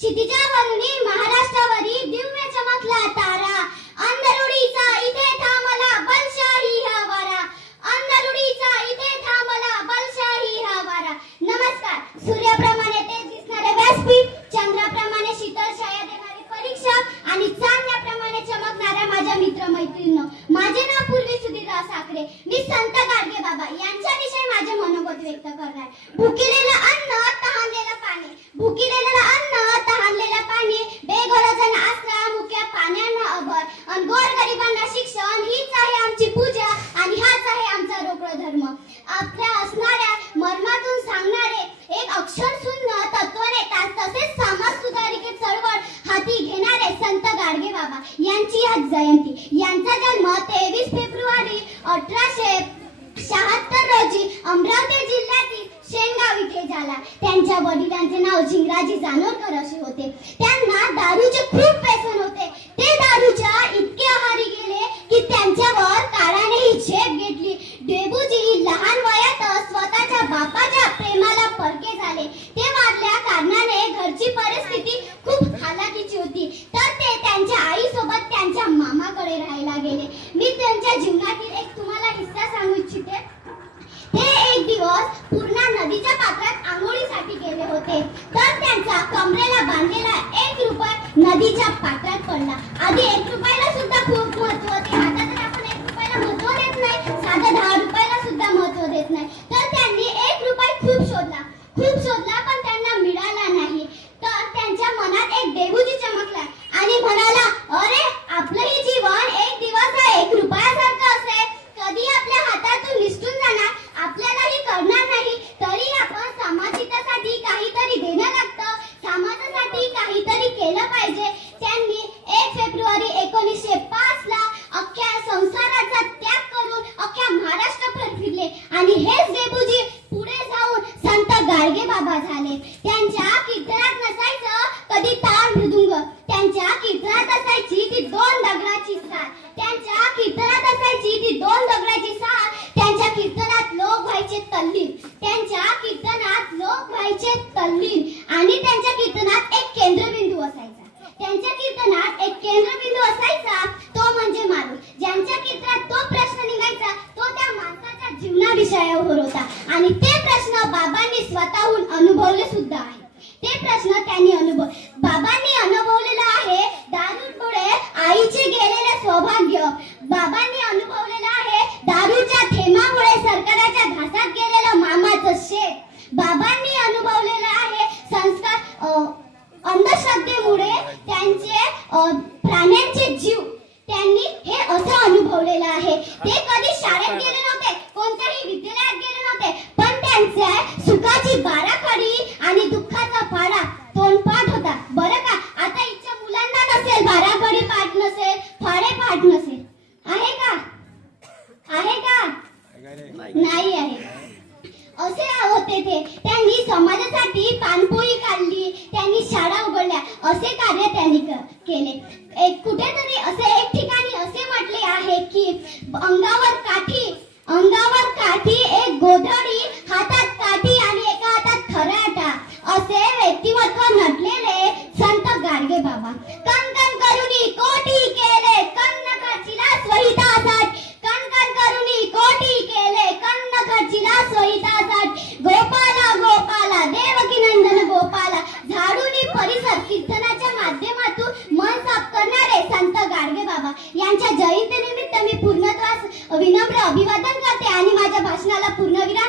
क्षितिजावरुनी महाराष्ट्रावरी दिव्य चमकला तारा, अंधरुडीचा इथे थांबला बलशाही हा वारा, अंधरुडीचा इथे थांबला बलशाही हा वारा. नमस्कार. सूर्याप्रमाणे तेज दिसणारे व्यासपीठ, चंद्राप्रमाणे शीतल छाया देणारी परीक्षा आणि चांदण्याप्रमाणे चमकणाऱ्या माझ्या मित्रमैत्रिणींनो, माझे नाव पूर्वी सुधीरराव साखरे. मी संत गाडगे बाबा यांच्याविषयी माझे मनोगत व्यक्त करणार. भुकेलेलं अन्न, तहानलेलं पाणी, भुकेलेलं अन्न, तहानलेलं पाणी, बेघरांना आसरा, मुक्या पाण्यानं अभर, आणि गोरगरिबांना शिक्षण, हीच आहे आमची पूजा आणि हाच आहे आमचा रोकड धर्म. आपल्या असणाऱ्या मर्मातून सांगणारे एक अक्षरशून्य तत्वनेता तसेच समाज सुधारिके चळवळ हाती घेणारे संत गाडगे बाबा यांची आज जयंती. यांचा जन्म 23 फेब्रुवारी 1876 रोजी अमरावती जिल्ह्यातील शेनगाव इथे झाला. त्यांच्या वडिलांचे नाव झिंगराजी जानोरकर असे होते. त्यांना दारूचे खूप व्यसन होते. ते दारूच्या इतके आहारी गेले की त्यांच्यावर काळानेही झेप घेतली. डेबूजी लहान वयात स्वतःच्या बापाच्या प्रेमाला परके झाले. ते वारल्या कारणाने घरची परिस्थिती खूप हालाकीची होती, तर ते त्यांच्या आईसोबत त्यांच्या मामाकडे राहायला गेले. मी त्यांच्या जीवनातील एक तुम्हाला किस्सा सांगू इच्छिते. ते एक दिवस पूर्णा नदीच्या पात्रात आंघोळीसाठी गेले होते, तर त्यांचा कमरेला बांधलेला 1 रुपया नदीच्या पात्रात पडला. आधी 1 रुपयाला सुद्धा खूप महत्व होते. आता तर आपण 1 रुपयाला महत्व देत नाही, साधा 10 रुपयाला सुद्धा महत्व देत नाही. तर त्यांनी 1 रुपया खूप शोधला पण त्यांना मिळाला नाही. तर त्यांच्या मनात एक देवूजी चमकला आणि म्हणाला, अरे आपलंही जीवन एक दिवस 1 रुपयासारखं असेल, कधी आपल्या हातातून निसटून जाणार, आपल्यालाही कळणार नाही. तरी आपण समाजहितासाठी काहीतरी देणं लागतं, समाजासाठी काहीतरी केलं पाहिजे. त्यांनी 1 फेब्रुवारी 1905 ला अख्ख्या संसाराचा त्याग करून अख्ख्या महाराष्ट्रभर फिरले आणि हेच देबूजी पुढे जाऊन संत गाडगे बाबा झाले. त्यांच्या कीर्तनात नसायचं कधी ताळ मृदुंग, त्यांच्या कीर्तनात असायची ती 2 दगडाची साल, त्यांच्या कीर्तनात असायची ती 2 दगडाची साल. त्यांच्या कीर्तनात लोक व्हायचे तल्लीन, त्यांच्या कीर्तनात लोक व्हायचे तल्लीन आणि त्यांच्या कीर्तनात एक केंद्रबिंदू असायचा. त्यांच्या कीर्तनात एक केंद्रबिंदू असायचा, तो म्हणजे माणूस. ज्यांच्या कीर्तनात तो प्रश्न निघायचा तो त्या माणसाच्या जीवनाविषयावर होता आणि ते प्रश्न बाबांनी स्वतःहून अनुभवले सुद्धा आहे. ते प्रश्न त्यांनी बाबांनी अनुभवलेला आहे. दारूमुळे आईचे गेलेले सौभाग्य बाबांनी अनुभवलेलं आहे. दारूच्या थेंबामुळे सरकाराच्या घासात गेलेलं मामाचं शेत बाबांनी अनुभवलेलं आहे. संस्कार अंधश्रद्धेमुळे त्यांचे प्राण्यांचे जीव त्यांनी हे असं अनुभवलेलं आहे. ते कधी शाळेत गेले नव्हते, कोणत्याही विद्यालयात गेले नव्हते, पण त्यांच्या सुखाची बाराखडी आणि दुःखाचा पाढा तोंडपाठ होता. बरं का, आता इच्छा मुलांना नसेल, बाराखडी पाठ नसेल, फाडे पाठ नसेल, आहे का? आहे का? नाही आहे. असे होते ते. त्यांनी समाजासाठी पानपोळी काढली, त्यांनी शाळा उघडल्या, असे कार्य त्यांनी केले. कुठेतरी असे एक ठिकाणी असे म्हटले आहे की अंगावर काठी, एक गोधडी, हातात काठी आणि एका हातात खराटा, असे व्यक्तिमत्व नटलेले संत गाडगे बाबा. कणकण करुनी कोटी केले, कन्न खर्चिला स्वहितासाठी, कणकण करुनी कोटी केले, कन्न खर्चिला स्वहितासाठी, गोपाला गोपाला देवकी नंदन गोपाला, झाडूनी परिसर कीर्तनाच्या माध्यमातून मन साफ करणारे संत गाडगे बाबा यांच्या जयंतीनिमित्त मी पूर्णत्वास विनम्र अभिवादन करते आणि माझ्या भाषणाला पूर्णविराम